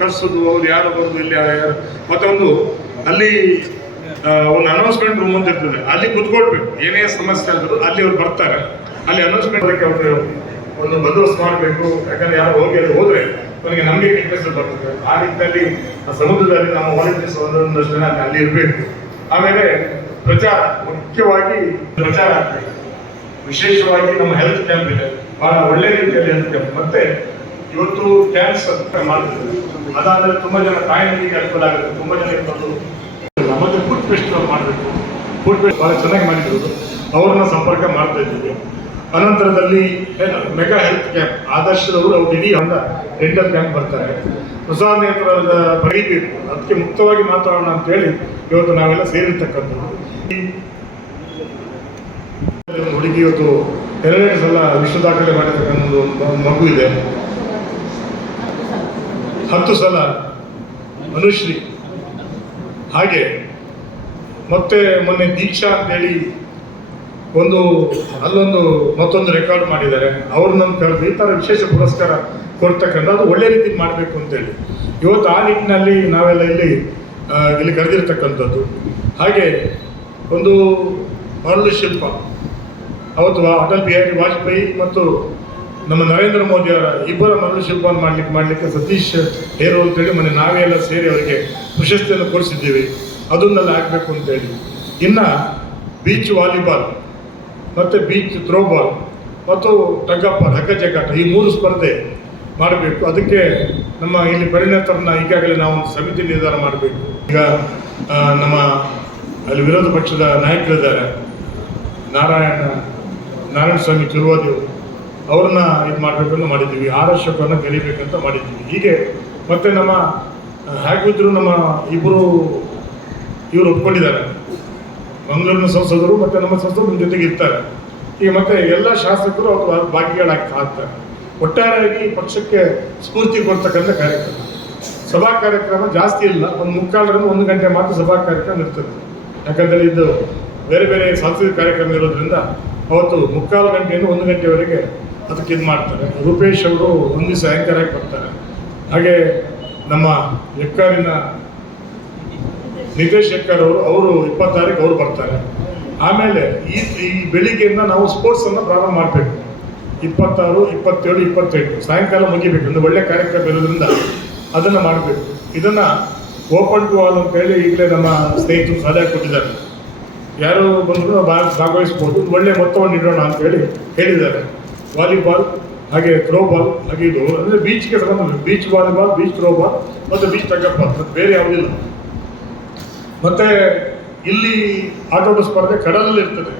ಕರ್ಸೋದು, ಅವ್ರು ಯಾರು ಬರೋದು ಇಲ್ಲಿ ಯಾರು ಮತ್ತೆ ಒಂದು ಅಲ್ಲಿ ಒಂದು ಅನೌನ್ಸ್ಮೆಂಟ್ ರೂಮ್ ಅಂತ ಇರ್ತದೆ. ಅಲ್ಲಿ ಕುತ್ಕೊಳ್ಬೇಕು. ಏನೇ ಸಮಸ್ಯೆ ಆದರೂ ಅಲ್ಲಿ ಅವ್ರು ಬರ್ತಾರೆ. ಅಲ್ಲಿ ಅನೌನ್ಸ್ಮೆಂಟ್ ಅವರು ಒಂದು ಬಂದೋಬಸ್ತ್ ಮಾಡಬೇಕು. ಯಾಕಂದ್ರೆ ಯಾರು ಹೋಗಿ ಅಲ್ಲಿ ಹೋದ್ರೆ ಅವನಿಗೆ ನಮಗೆ ಕೆಟ್ಟ ಬರ್ತದೆ. ಆ ನಿಟ್ಟಿನಲ್ಲಿ ಸಮುದ್ರದಲ್ಲಿ ನಮ್ಮ ವಾಲಂಟಿಯರ್ಸ್ ಒಂದೊಂದಷ್ಟು ಜನ ಅಲ್ಲಿ ಇರಬೇಕು. ಆಮೇಲೆ ಪ್ರಚಾರ. ಮುಖ್ಯವಾಗಿ ಪ್ರಚಾರ ಆಗ್ತದೆ ವಿಶೇಷವಾಗಿ ನಮ್ಮ ಹೆಲ್ತ್ ಕ್ಯಾಂಪ್ ಇದೆ. ಬಹಳ ಒಳ್ಳೆ ರೀತಿಯಲ್ಲಿ ಹೆಲ್ತ್ ಕ್ಯಾಂಪ್ ಮತ್ತೆ ಇವತ್ತು ಕ್ಯಾನ್ಸರ್ ಮಾಡ್ತಿದ್ದಾರೆ ಅದಾದ್ರೆ ತುಂಬಾ ಜನ ತಾಯಿಗಳಿಗೆ ಅನುಕೂಲ ಆಗುತ್ತೆ. ತುಂಬಾ ಜನಕ್ಕೆ ಬಂದು ಮತ್ತೆ ಫುಡ್ ಫೆಸ್ಟಿವಲ್ ಮಾಡಬೇಕು. ಫುಡ್ ಫೆಸ್ಟ್ ಬಹಳ ಚೆನ್ನಾಗಿ ಮಾಡಿದ್ರು ಅವ್ರನ್ನ ಸಂಪರ್ಕ ಮಾಡ್ತಾ ಇದ್ದೀವಿ. ಅನಂತರದಲ್ಲಿ ಮೆಗಾ ಹೆಲ್ತ್ ಕ್ಯಾಂಪ್ ಆದರ್ಶದವರು ಅವ್ರು ಇಡೀ ಅಂದ ಡೆಂಟಲ್ ಕ್ಯಾಂಪ್ ಬರ್ತಾರೆ. ಹೊಸ ನೇತ್ರದ ಬರೀಬೇಕು ಅದಕ್ಕೆ ಮುಕ್ತವಾಗಿ ಮಾತಾಡೋಣ ಅಂತೇಳಿ ಇವತ್ತು ನಾವೆಲ್ಲ ಸೇರಿರ್ತಕ್ಕಂಥದ್ದು. ಹುಡುಗಿ ಇವತ್ತು ಎರಡನೇ ಸಲ ವಿಶ್ವ ದಾಖಲೆ ಮಾಡಿರ್ತಕ್ಕಂಥ ಒಂದು ಮಗು ಇದೆ. ಹತ್ತು ಸಲ ಮನುಶ್ರೀ ಹಾಗೆ ಮತ್ತೆ ಮೊನ್ನೆ ದೀಕ್ಷಾ ಅಂತೇಳಿ ಒಂದು, ಅಲ್ಲೊಂದು ಮತ್ತೊಂದು ರೆಕಾರ್ಡ್ ಮಾಡಿದ್ದಾರೆ. ಅವ್ರನ್ನ ಕರೆದು ಈ ಥರ ವಿಶೇಷ ಪುರಸ್ಕಾರ ಕೊಡ್ತಕ್ಕಂಥ ಅದು ಒಳ್ಳೆ ರೀತಿ ಮಾಡಬೇಕು ಅಂತೇಳಿ ಇವತ್ತು ಆ ನಿಟ್ಟಿನಲ್ಲಿ ನಾವೆಲ್ಲ ಇಲ್ಲಿ ಇಲ್ಲಿ ಕರೆದಿರ್ತಕ್ಕಂಥದ್ದು. ಹಾಗೆ ಒಂದು ಮರಳು ಶಿಲ್ಪ ಅವತ್ತು ಅಟಲ್ ಬಿಹಾರಿ ವಾಜಪೇಯಿ ಮತ್ತು ನಮ್ಮ ನರೇಂದ್ರ ಮೋದಿ ಅವರ ಇಬ್ಬರ ಶಿಲ್ಪವನ್ನು ಮಾಡ್ಲಿಕ್ಕೆ ಮಾಡಲಿಕ್ಕೆ ಸತೀಶ್ ಹೇರು ಅಂತೇಳಿ ಮನೆ ನಾವೇ ಎಲ್ಲ ಸೇರಿ ಅವರಿಗೆ ಪ್ರಶಸ್ತಿಯನ್ನು ಕೊಡಿಸಿದ್ದೀವಿ. ಅದನ್ನೆಲ್ಲ ಆಗಬೇಕು ಅಂತೇಳಿ ಇನ್ನು ಬೀಚ್ ವಾಲಿಬಾಲ್ ಮತ್ತು ಬೀಚ್ ಥ್ರೋಬಾಲ್ ಮತ್ತು ಟಗ್ಗಪ್ಪ ಹಗ್ಗ ಜಗ್ಗಾಟ ಈ ಮೂರು ಸ್ಪರ್ಧೆ ಮಾಡಬೇಕು. ಅದಕ್ಕೆ ನಮ್ಮ ಇಲ್ಲಿ ಪರಿಣತರನ್ನ ಈಗಾಗಲೇ ನಾವು ಒಂದು ಸಮಿತಿ ನಿರ್ಧಾರ ಮಾಡಬೇಕು. ಈಗ ನಮ್ಮ ಅಲ್ಲಿ ವಿರೋಧ ಪಕ್ಷದ ನಾಯಕರಿದ್ದಾರೆ. ನಾರಾಯಣ ನಾರಾಯಣ ಸ್ವಾಮಿ ಅವ್ರನ್ನ ಇದು ಮಾಡಬೇಕಂತ ಮಾಡಿದ್ದೀವಿ ಆರ್ ಅಶೋಕರನ್ನ ಕರಿಬೇಕಂತ ಮಾಡಿದ್ದೀವಿ. ಹೀಗೆ ಮತ್ತೆ ನಮ್ಮ ಹೇಗಿದ್ರು ನಮ್ಮ ಇಬ್ಬರು ಇವರು ಒಪ್ಕೊಂಡಿದ್ದಾರೆ. ಮಂಗಳೂರಿನ ಸಂಸದರು ಮತ್ತೆ ನಮ್ಮ ಸಂಸದರು ನಮ್ಮ ಜೊತೆಗೆ ಇರ್ತಾರೆ. ಈಗ ಮತ್ತೆ ಎಲ್ಲ ಶಾಸಕರು ಅವರು ಭಾಗಿಗಳಾಗ್ತಾ ಆಗ್ತಾರೆ ಒಟ್ಟಾರೆಯಾಗಿ ಪಕ್ಷಕ್ಕೆ ಸ್ಫೂರ್ತಿ ಕೊಡ್ತಕ್ಕಂಥ ಕಾರ್ಯಕ್ರಮ. ಸಭಾ ಕಾರ್ಯಕ್ರಮ ಜಾಸ್ತಿ ಇಲ್ಲ, ಒಂದು ಮುಕ್ಕಾಲರಿಂದ ಒಂದು ಗಂಟೆ ಮಾತ್ರ ಸಭಾ ಕಾರ್ಯಕ್ರಮ ಇರ್ತದೆ. ಯಾಕಂದರೆ ಇದು ಬೇರೆ ಬೇರೆ ಸಾಂಸ್ಕೃತಿಕ ಕಾರ್ಯಕ್ರಮ ಇರೋದ್ರಿಂದ ಅವತ್ತು ಮುಕ್ಕಾಲು ಗಂಟೆಯಿಂದ ಒಂದು ಗಂಟೆವರೆಗೆ ಅದಕ್ಕೆ ಇದು ಮಾಡ್ತಾರೆ. ರೂಪೇಶ್ ಅವರು ಒಂದು ದಿವಸ ಆ್ಯಂಕರ್ ಬರ್ತಾರೆ. ಹಾಗೆ ನಮ್ಮ ಎಕ್ಕಾರಿನ ನಿತೇಶ್ ಶೆಟ್ಟರ್ ಅವರು ಅವರು ಇಪ್ಪತ್ತಾರೀಕು ಅವರು ಬರ್ತಾರೆ. ಆಮೇಲೆ ಈ ಈ ಬೆಳಿಗ್ಗೆಯಿಂದ ನಾವು ಸ್ಪೋರ್ಟ್ಸ್ ಅನ್ನು ಪ್ರಾರಂಭ ಮಾಡಬೇಕು. ಇಪ್ಪತ್ತಾರು, ಇಪ್ಪತ್ತೇಳು, ಇಪ್ಪತ್ತೆಂಟು, ಸಾಯಂಕಾಲ ಮುಗಿಬೇಕು. ಒಂದು ಒಳ್ಳೆ ಕಾರ್ಯಕ್ರಮ ಇರೋದ್ರಿಂದ ಅದನ್ನು ಮಾಡಬೇಕು. ಇದನ್ನು ಓಪನ್ ಟು ಆಲ್ ಅಂತ ಹೇಳಿ ಈಗಲೇ ನಮ್ಮ ಸ್ನೇಹಿತರು ಸಲಹೆ ಕೊಟ್ಟಿದ್ದಾರೆ. ಯಾರು ಬಂದರೂ ಭಾಗವಹಿಸ್ಬೋದು. ಒಳ್ಳೆ ಮೊತ್ತವನ್ನು ಇಡೋಣ ಅಂತ ಹೇಳಿ ಹೇಳಿದ್ದಾರೆ. ವಾಲಿಬಾಲ್, ಹಾಗೆ ಥ್ರೋಬಾಲ್, ಹಾಗೆ ಇದು. ಅಂದರೆ ಬೀಚ್ಗೆ ಸಂಬಂಧ ಬೀಚ್ ವಾಲಿಬಾಲ್ ಬೀಚ್ ಥ್ರೋಬಾಲ್ ಮತ್ತು ಬೀಚ್ ತಗ್ಗಪ್ಪ ಮತ್ತು ಬೇರೆ ಯಾವುದಿಲ್ಲ ಮತ್ತೆ ಇಲ್ಲಿ ಆಟೋಟ ಸ್ಪರ್ಧೆ ಕಡಲಲ್ಲಿ ಇರ್ತದೆ.